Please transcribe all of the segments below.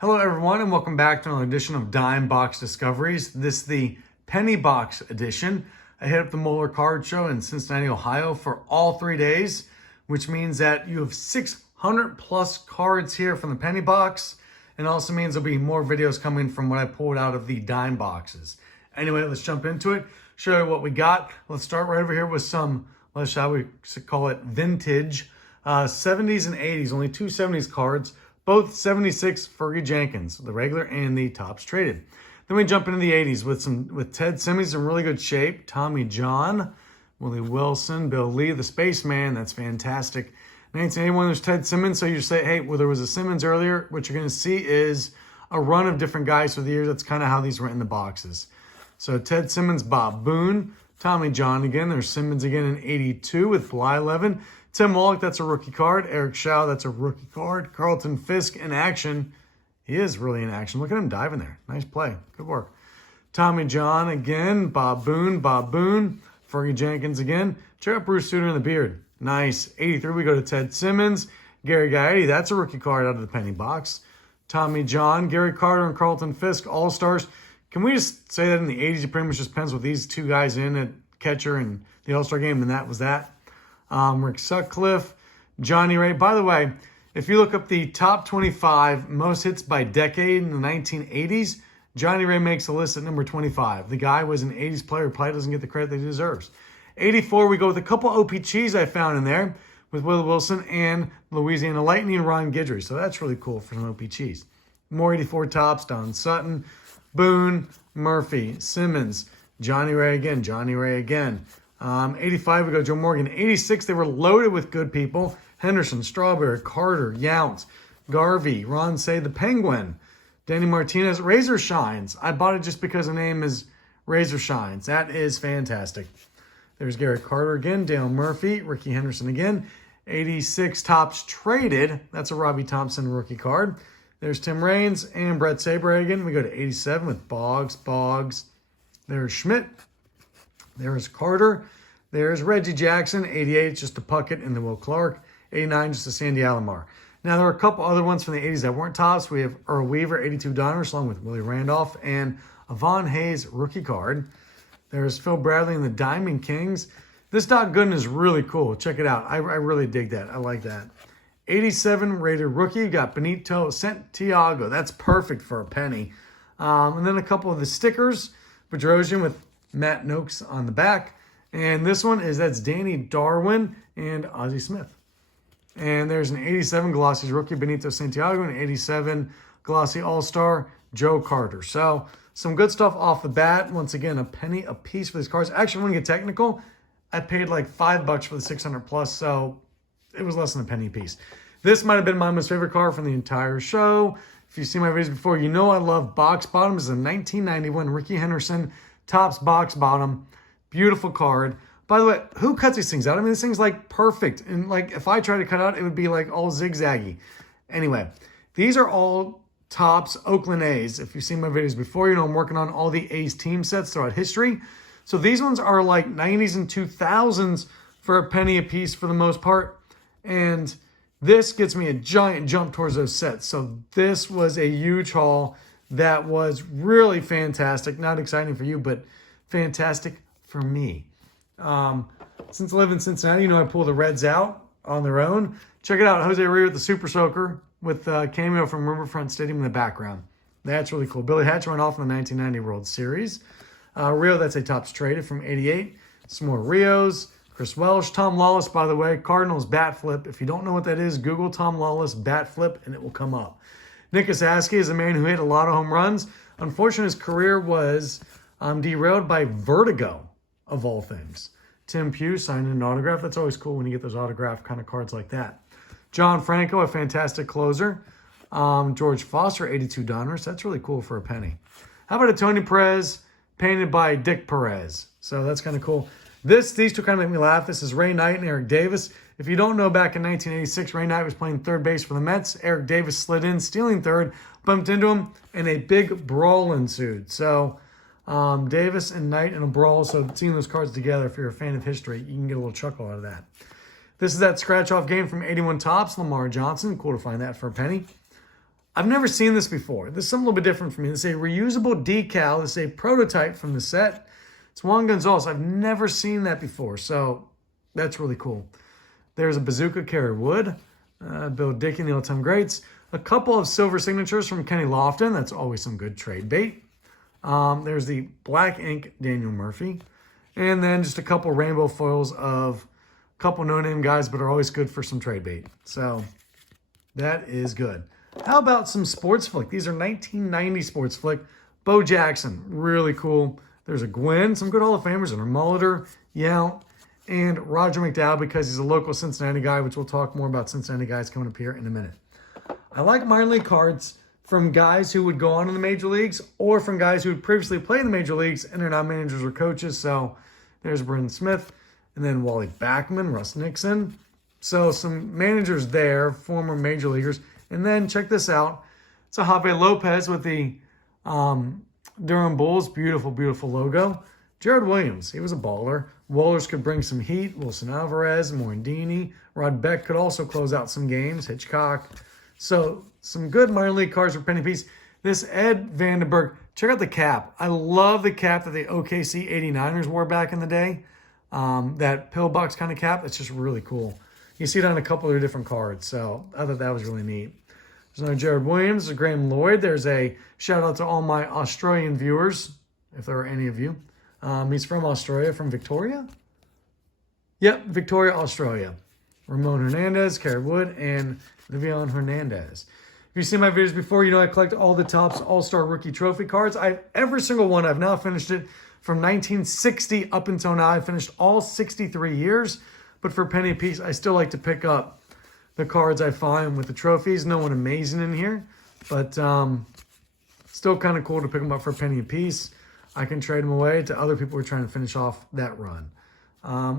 Hello everyone and welcome back to another edition of Dime Box Discoveries. This is the Penny Box edition. I hit up the Moeller Card Show in Cincinnati, Ohio for all 3 days, which means that you have 600 plus cards here from the Penny Box, and also means there'll be more videos coming from what I pulled out of the Dime Boxes. Anyway, let's jump into it, show you what we got. Let's start right over here with some, shall we call it vintage 70s and 80s, only two 70s cards. Both 76 Fergie Jenkins, the regular and the tops traded. Then we jump into the 80s with Ted Simmons in really good shape, Tommy John, Willie Wilson, Bill Lee, the Spaceman. That's fantastic. 1981, there's Ted Simmons. So you say, hey, well, there was a Simmons earlier. What you're going to see is a run of different guys through the years. That's kind of how these were in the boxes. So Ted Simmons, Bob Boone, Tommy John again. There's Simmons again in 82 with Blyleven. Tim Wallach, that's a rookie card. Eric Shaw, that's a rookie card. Carlton Fisk in action. He is really in action. Look at him diving there. Nice play. Good work. Tommy John again. Bob Boone. Fergie Jenkins again. Check out Bruce Sutter in the beard. Nice. 83, we go to Ted Simmons. Gary Gaetti, that's a rookie card out of the Penny Box. Tommy John, Gary Carter, and Carlton Fisk, All-Stars. Can we just say that in the 80s, you pretty much just penciled these two guys in at catcher and the All-Star game, and that was that? Rick Sutcliffe, Johnny Ray. By the way, if you look up the top 25 most hits by decade in the 1980s, Johnny Ray makes a list at number 25. The guy was an 80s player, probably doesn't get the credit that he deserves. 84, we go with a couple OPGs I found in there with Willie Wilson and Louisiana Lightning and Ron Guidry. So that's really cool for some OPGs. More 84 tops, Don Sutton, Boone, Murphy, Simmons, Johnny Ray again. 85, we go Joe Morgan. 86, they were loaded with good people. Henderson, Strawberry, Carter, Yount, Garvey, Ron Say, the Penguin, Danny Martinez, Razor Shines. I bought it just because the name is Razor Shines. That is fantastic. There's Gary Carter again, Dale Murphy, Ricky Henderson again. 86 tops traded. That's a Robbie Thompson rookie card. There's Tim Raines and Brett Saberhagen. We go to 87 with Boggs. There's Schmidt. There's Carter. There's Reggie Jackson. 88, just a Puckett and the Will Clark. 89, just a Sandy Alomar. Now, there are a couple other ones from the 80s that weren't tops. We have Earl Weaver, 82 Donners, along with Willie Randolph, and Avon Hayes rookie card. There's Phil Bradley and the Diamond Kings. This Doc Gooden is really cool. Check it out. I really dig that. I like that. 87 rated rookie. You got Benito Santiago. That's perfect for a penny. And then a couple of the stickers. Bedrosian with Matt Noakes on the back. And this one that's Danny Darwin and Ozzie Smith. And there's an 87 Glossy rookie, Benito Santiago, and an 87 Glossy All-Star, Joe Carter. So some good stuff off the bat. Once again, a penny a piece for these cards. Actually, when you get technical, I paid like $5 for the 600 plus, so it was less than a penny a piece. This might have been my most favorite card from the entire show. If you've seen my videos before, you know I love box bottom. This is a 1991 Ricky Henderson Topps box bottom. Beautiful card. By the way, who cuts these things out? I mean, this thing's like perfect. And like if I try to cut out, it would be like all zigzaggy. Anyway, these are all Topps Oakland A's. If you've seen my videos before, you know I'm working on all the A's team sets throughout history. So these ones are like 90s and 2000s for a penny a piece for the most part. And this gets me a giant jump towards those sets. So this was a huge haul. That was really fantastic. Not exciting for you, but fantastic for me. Since I live in Cincinnati, you know I pull the Reds out on their own. Check it out. Jose Rio with the Super Soaker with cameo from Riverfront Stadium in the background. That's really cool. Billy Hatch went off in the 1990 World Series. Rio, that's a Topps traded from 88. Some more Rios. Chris Welsh. Tom Lawless, by the way. Cardinals bat flip. If you don't know what that is, Google Tom Lawless bat flip and it will come up. Nick Osaski is a man who hit a lot of home runs. Unfortunately, his career was derailed by vertigo, of all things. Tim Pugh signed an autograph. That's always cool when you get those autograph kind of cards like that. John Franco, a fantastic closer. George Foster, 82 Donners. That's really cool for a penny. How about a Tony Perez painted by Dick Perez? So that's kind of cool. These two kind of make me laugh. This is Ray Knight and Eric Davis. If you don't know, back in 1986, Ray Knight was playing third base for the Mets. Eric Davis slid in, stealing third, bumped into him, and a big brawl ensued. So Davis and Knight in a brawl. So seeing those cards together, if you're a fan of history, you can get a little chuckle out of that. This is that scratch-off game from 81 Topps, Lamar Johnson. Cool to find that for a penny. I've never seen this before. This is something a little bit different for me. This is a reusable decal. This is a prototype from the set. It's Juan Gonzalez. I've never seen that before, so that's really cool. There's a Bazooka Carry Wood, Bill Dickey, the all-time greats. A couple of silver signatures from Kenny Lofton. That's always some good trade bait. There's the Black Ink Daniel Murphy. And then just a couple rainbow foils of a couple no-name guys, but are always good for some trade bait. So that is good. How about some Sports Flick? These are 1990 Sports Flick. Bo Jackson, really cool. There's a Gwen, some good Hall of Famers, and a Moeller, Yount, and Roger McDowell because he's a local Cincinnati guy, which we'll talk more about Cincinnati guys coming up here in a minute. I like minor league cards from guys who would go on in the major leagues or from guys who had previously played in the major leagues and are now managers or coaches. So there's Brendan Smith, and then Wally Backman, Russ Nixon. So some managers there, former major leaguers. And then check this out. It's a Javier Lopez with the Durham Bulls. Beautiful, beautiful logo. Jared Williams, he was a baller. Wohlers could bring some heat. Wilson Alvarez, Morandini. Rod Beck could also close out some games. Hitchcock. So some good minor league cards for penny piece. This Ed Vandenberg, check out the cap. I love the cap that the OKC 89ers wore back in the day. That pillbox kind of cap. It's just really cool. You see it on a couple of different cards. So I thought that was really neat. There's another Jared Williams, there's Graham Lloyd. There's a shout out to all my Australian viewers, if there are any of you. He's from Australia, from Victoria. Yep, Victoria, Australia. Ramon Hernandez, Kerry Wood, and Vivian Hernandez. If you've seen my videos before, you know I collect all the Topps All-Star Rookie Trophy cards. Every single one. I've now finished it from 1960 up until now. I finished all 63 years. But for a penny a piece, I still like to pick up the cards I find with the trophies. No one amazing in here, but still kind of cool to pick them up for a penny a piece. I can trade them away to other people who are trying to finish off that run.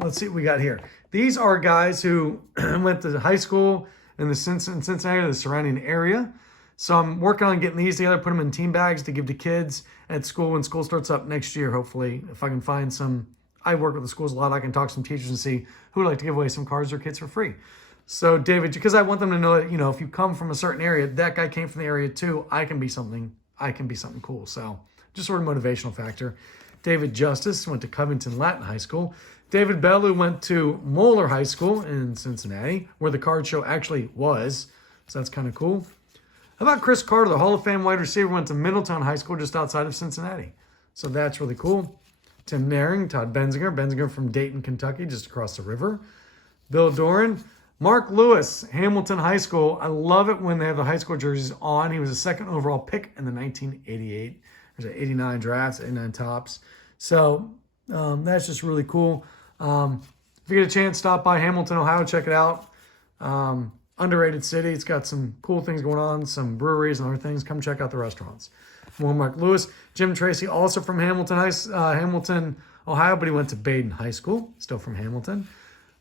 Let's see what we got here. These are guys who went to high school in the Cincinnati or the surrounding area. So I'm working on getting these together, put them in team bags to give to kids at school when school starts up next year, hopefully. If I can find some, I work with the schools a lot. I can talk to some teachers and see who would like to give away some cards to their kids for free. So David, because I want them to know that, you know, if you come from a certain area, that guy came from the area too. I can be something cool. So just sort of motivational factor. David Justice went to Covington Latin High School. David Bellew went to Moeller High School in Cincinnati, where the card show actually was. So that's kind of cool. How about Chris Carter, the Hall of Fame wide receiver, went to Middletown High School just outside of Cincinnati. So that's really cool. Tim Naring, Todd Benzinger from Dayton, Kentucky, just across the river. Bill Doran, Mark Lewis, Hamilton High School. I love it when they have the high school jerseys on. He was a second overall pick in the 1988. There's an 89 drafts, 89 tops. So that's just really cool. If you get a chance, stop by Hamilton, Ohio, check it out. Underrated city. It's got some cool things going on, some breweries and other things. Come check out the restaurants. More Mark Lewis. Jim Tracy, also from Hamilton, Ohio, but he went to Baden High School, still from Hamilton.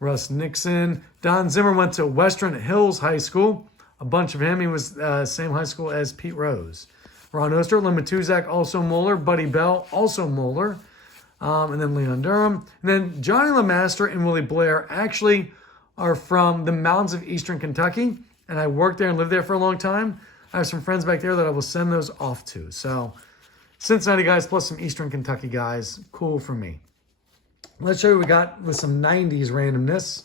Russ Nixon. Don Zimmer went to Western Hills High School. A bunch of him. He was same high school as Pete Rose. Ron Oster, Lynn Matuzak, also Moeller. Buddy Bell, also Moeller. And then Leon Durham. And then Johnny LeMaster and Willie Blair actually are from the mountains of eastern Kentucky. And I worked there and lived there for a long time. I have some friends back there that I will send those off to. So Cincinnati guys plus some eastern Kentucky guys. Cool for me. Let's show you what we got with some 90s randomness.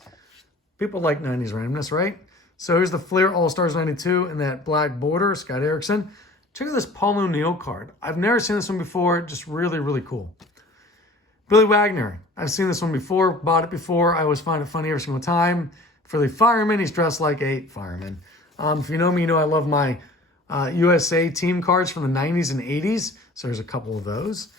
People like 90s randomness, right? So here's the Fleer All-Stars 92 and that black border, Scott Erickson. Check out this Paul O'Neill card. I've never seen this one before. Just really, really cool. Billy Wagner. I've seen this one before, bought it before. I always find it funny every single time. For the fireman, he's dressed like a fireman. If you know me, you know I love my USA team cards from the 90s and 80s. So there's a couple of those.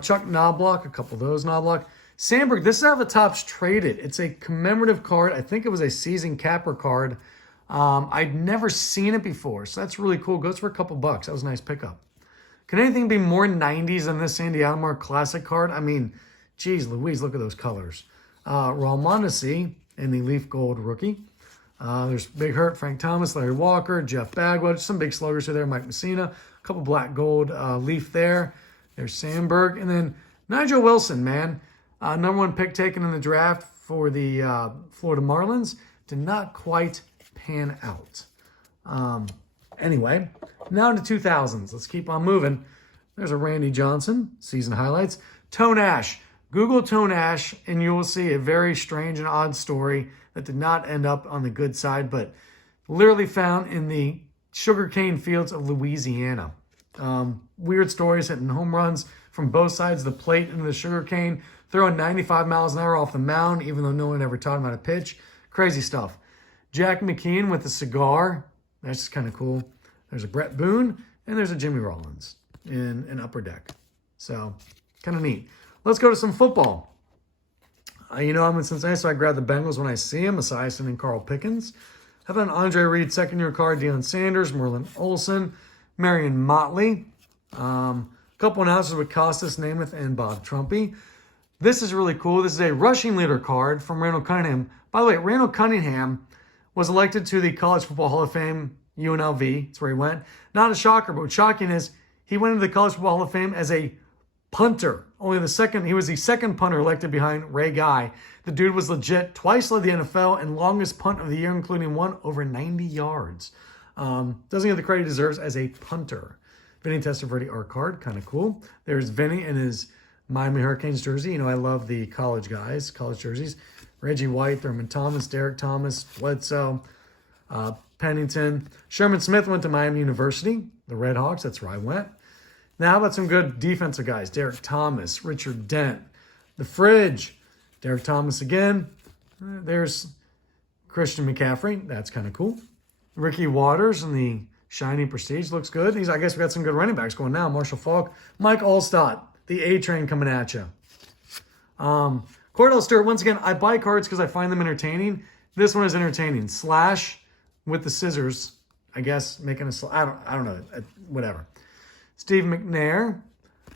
Chuck Knobloch, a couple of those. Knobloch. Sandberg, this is how the Topps traded. It's a commemorative card. I think it was a season capper card. I'd never seen it before, so that's really cool. Goes for a couple bucks. That was a nice pickup. Can anything be more 90s than this Sandy Alomar Classic card? I mean, geez Louise, look at those colors. Raul Mondesi in the Leaf Gold rookie. There's Big Hurt, Frank Thomas, Larry Walker, Jeff Bagwell. Some big sluggers are there. Mike Messina. A couple black gold Leaf there. There's Sandberg. And then Nigel Wilson, man. Number one pick taken in the draft for the Florida Marlins. Did not quite pan out. Anyway, Now to 2000s. Let's keep on moving. There's a Randy Johnson, season highlights. Tone Ash. Google Tone Ash, and you will see a very strange and odd story that did not end up on the good side, but literally found in the sugarcane fields of Louisiana. Weird stories, hitting home runs from both sides of the plate into the sugarcane, throwing 95 miles an hour off the mound, even though no one ever taught him how to pitch. Crazy stuff. Jack McKeon with a cigar. That's just kind of cool. There's a Brett Boone, and there's a Jimmy Rollins in an upper deck. So, kind of neat. Let's go to some football. You know I'm in Cincinnati, so I grab the Bengals when I see them, Esiason and Carl Pickens. Have an Andre Reed second-year card, Deion Sanders, Merlin Olsen, Marion Motley. Couple announcers with Costas Namath and Bob Trumpy. This is really cool. This is a rushing leader card from Randall Cunningham. By the way, Randall Cunningham was elected to the College Football Hall of Fame, UNLV. That's where he went. Not a shocker, but what's shocking is he went into the College Football Hall of Fame as a punter. He was the second punter elected behind Ray Guy. The dude was legit, twice led the NFL and longest punt of the year, including one over 90 yards. Doesn't get the credit he deserves as a punter. Vinny Testaverde, our card, kind of cool. There's Vinny in his Miami Hurricanes jersey. You know, I love the college guys, college jerseys. Reggie White, Thurman Thomas, Derek Thomas, Bledsoe, Pennington. Sherman Smith went to Miami University, the Red Hawks. That's where I went. Now, how about some good defensive guys? Derek Thomas, Richard Dent, the Fridge, Derek Thomas again. There's Christian McCaffrey. That's kind of cool. Ricky Waters in the shiny Prestige looks good. I guess we got some good running backs going now. Marshall Faulk, Mike Allstott, the A-Train coming at you. Cordell Stewart, once again, I buy cards because I find them entertaining. This one is entertaining. Slash with the scissors, I guess, making a I don't know, whatever. Steve McNair,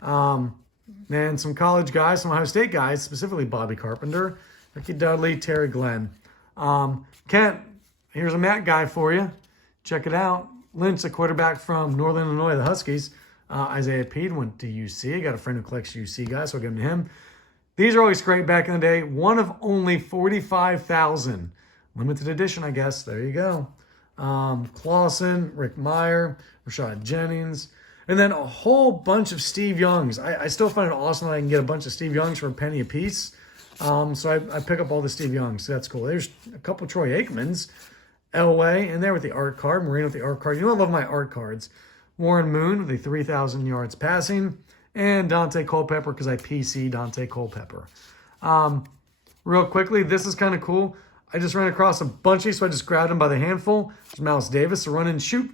and some college guys, some Ohio State guys, specifically Bobby Carpenter, Ricky Dudley, Terry Glenn. Kent, here's a Matt guy for you. Check it out. Lynch, the quarterback from Northern Illinois, the Huskies. Isaiah Pede went to UC. I got a friend who collects UC guys, so I'll give him to him. These are always great back in the day. One of only 45,000. Limited edition, I guess. There you go. Clausen, Rick Meyer, Rashad Jennings, and then a whole bunch of Steve Youngs. I still find it awesome that I can get a bunch of Steve Youngs for a penny a piece. So I pick up all the Steve Youngs. So that's cool. There's a couple Troy Aikmans. Elway in there with the art card. Marino with the art card. You know I love my art cards. Warren Moon with the 3,000 yards passing. And Dante Culpepper because I PC Dante Culpepper. Real quickly, this is kind of cool. I just ran across a bunch of these, so I just grabbed them by the handful. There's Mouse Davis, the run and shoot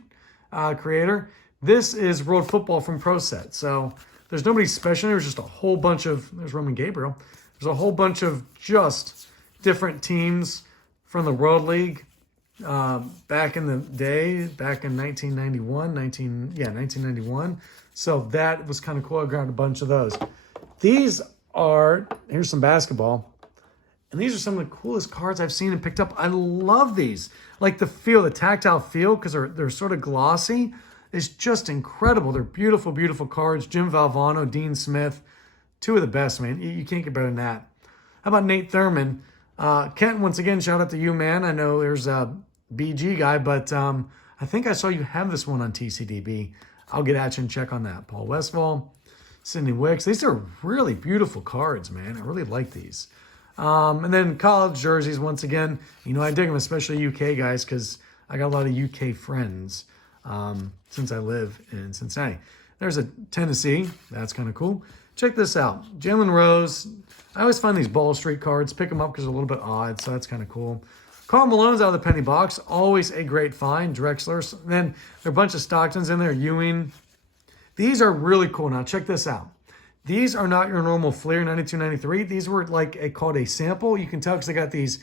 creator. This is World Football from Pro Set. So there's nobody special. There's just a whole bunch of, there's Roman Gabriel. There's a whole bunch of just different teams from the World League back in the day, back in 1991. So that was kind of cool. I grabbed a bunch of those. These are, here's some basketball. And these are some of the coolest cards I've seen and picked up. I love these. Like the feel, the tactile feel, because they're sort of glossy. It's just incredible. They're beautiful, beautiful cards. Jim Valvano, Dean Smith, two of the best, man. You can't get better than that. How about Nate Thurman? Kent, once again, shout out to you, man. I know there's a BG guy, but I think I saw you have this one on TCDB. I'll get at you and check on that. Paul Westphal, Sidney Wicks. These are really beautiful cards, man. I really like these. And then college jerseys, once again. You know, I dig them, especially UK guys, because I got a lot of UK friends since I live in Cincinnati. There's a Tennessee. That's kind of cool. Check this out. Jalen Rose. I always find these Ball Street cards. Pick them up because they're a little bit odd, so that's kind of cool. Karl Malone's out of the penny box. Always a great find. Drexler. Then there are a bunch of Stocktons in there. Ewing. These are really cool. Now, check this out. These are not your normal Fleer 92-93. These were called a sample. You can tell because they got these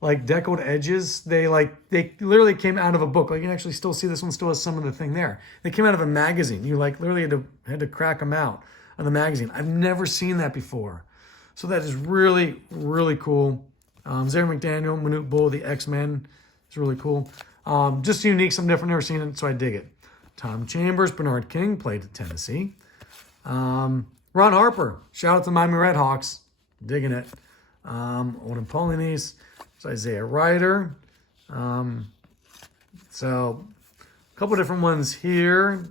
like deckled edges. They literally came out of a book. Like you can actually still see this one still has some of the thing there. They came out of a magazine. You literally had to crack them out of the magazine. I've never seen that before. So that is really, really cool. Zaire McDaniel, Manute Bull, the X-Men is really cool. Just unique, something different. Never seen it, so I dig it. Tom Chambers, Bernard King played at Tennessee. Ron Harper, shout out to Miami Red Hawks, digging it. Odin Polonese, Isaiah Ryder. So a couple different ones here.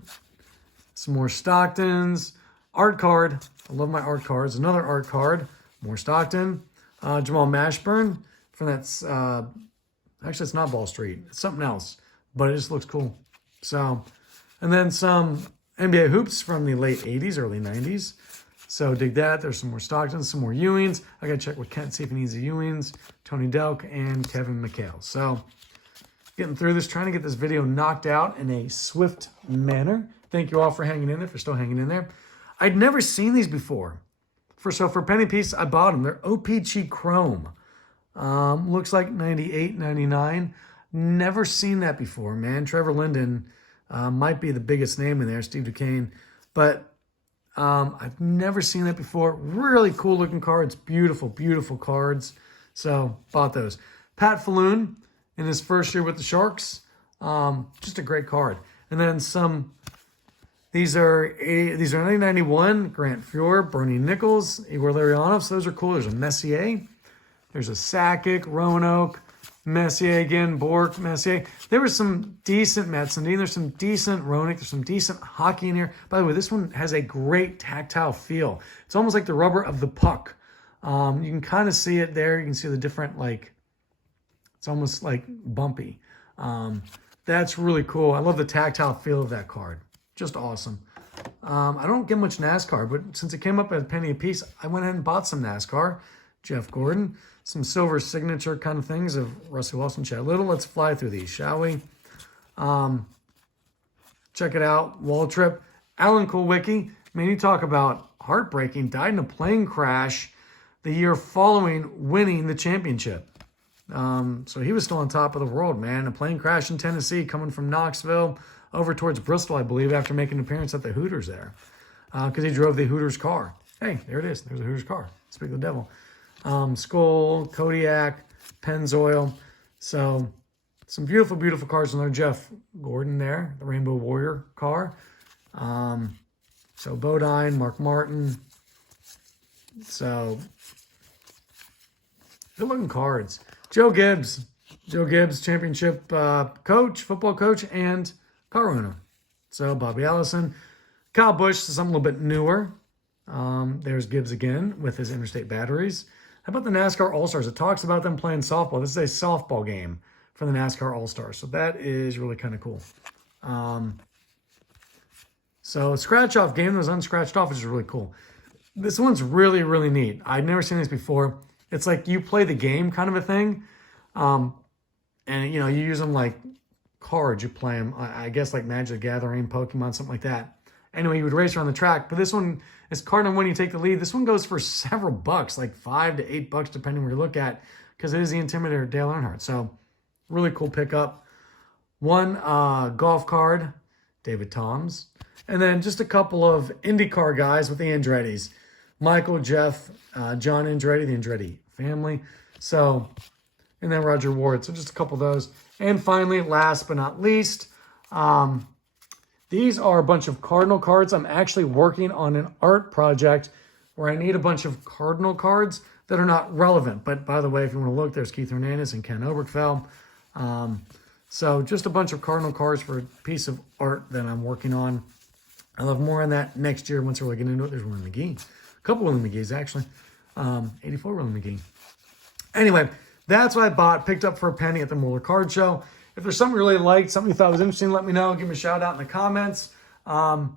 Some more Stocktons. Art card. I love my art cards. Another art card. More Stockton. Jamal Mashburn from that's actually it's not Ball Street. It's something else, but it just looks cool. So, and then some NBA hoops from the late 80s, early 90s. So dig that. There's some more Stocktons, some more Ewings. I got to check with Kent, see if he needs the Ewings. Tony Delk and Kevin McHale. So getting through this, trying to get this video knocked out in a swift manner. Thank you all for hanging in there, for still hanging in there. I'd never seen these before. So for penny piece, I bought them. They're OPG Chrome. Looks like 98, 99. Never seen that before, man. Trevor Linden might be the biggest name in there, Steve Duquesne. But I've never seen that before. Really cool looking cards. Beautiful, beautiful cards. So bought those. Pat Falloon in his first year with the Sharks. Just a great card. And then some, these are 1991, Grant Fuhr, Bernie Nichols, Igor Larionov. So those are cool. There's a Messier. There's a Sakic, Roanoke, Messier again, Bork, Messier. There was some decent Metzendine. There's some decent Roanoke. There's some decent hockey in here. By the way, this one has a great tactile feel. It's almost like the rubber of the puck. You can kind of see it there. You can see the different, like, it's almost like bumpy. That's really cool. I love the tactile feel of that card. Just awesome. I don't get much NASCAR, but since it came up at a penny a piece, I went ahead and bought some NASCAR. Jeff Gordon. Some silver signature kind of things of Russell Wilson, Chad Little. Let's fly through these, shall we? Check it out. Wall Trip. Alan Kulwicki. Man, you talk about heartbreaking. Died in a plane crash the year following winning the championship. So he was still on top of the world, man. A plane crash in Tennessee coming from Knoxville over towards Bristol, I believe, after making an appearance at the Hooters there. Because he drove the Hooters car. Hey, there it is. There's a Hooters car. Speak of the devil. Skull, Kodiak, Pennzoil. So some beautiful, beautiful cars on there. Jeff Gordon there, the Rainbow Warrior car. So Bodine, Mark Martin. So good looking cards. Joe Gibbs, championship coach, football coach, and car owner. So Bobby Allison. Kyle Busch, something a little bit newer. There's Gibbs again with his Interstate batteries. How about the NASCAR All-Stars? It talks about them playing softball. This is a softball game for the NASCAR All-Stars. So that is really kind of cool. So scratch-off game that was unscratched off, which is really cool. This one's really, really neat. I'd never seen this before. It's like you play the game kind of a thing. And, you know, you use them like cards. You play them, I guess, like Magic the Gathering, Pokemon, something like that. Anyway, you would race around the track. But this one is card on when you take the lead. This one goes for several bucks, like $5 to $8, depending where you look at, because it is the Intimidator Dale Earnhardt. So really cool pickup. One golf card, David Toms. And then just a couple of IndyCar guys with the Andretti's. Michael, Jeff, John Andretti, the Andretti family. So, and then Roger Ward. So just a couple of those. And finally, last but not least, these are a bunch of Cardinal cards. I'm actually working on an art project where I need a bunch of Cardinal cards that are not relevant. But by the way, if you want to look, there's Keith Hernandez and Ken Obergefell. So just a bunch of Cardinal cards for a piece of art that I'm working on. I'll have more on that next year once we're really getting into it. There's Willie McGee. A couple Willie McGee's, actually. 84 Willie McGee. Anyway, that's what I bought, picked up for a penny at the Moeller Card Show. If there's something you really liked, something you thought was interesting, let me know. Give me a shout out in the comments. Glad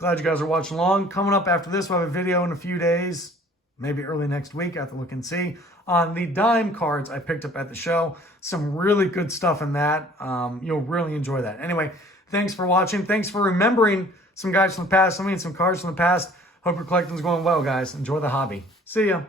you guys are watching along. Coming up after this, we'll have a video in a few days, maybe early next week. I have to look and see. On the dime cards I picked up at the show. Some really good stuff in that. You'll really enjoy that. Anyway, thanks for watching. Thanks for remembering some guys from the past. I mean, some cards from the past. Hope your collecting's going well, guys. Enjoy the hobby. See ya.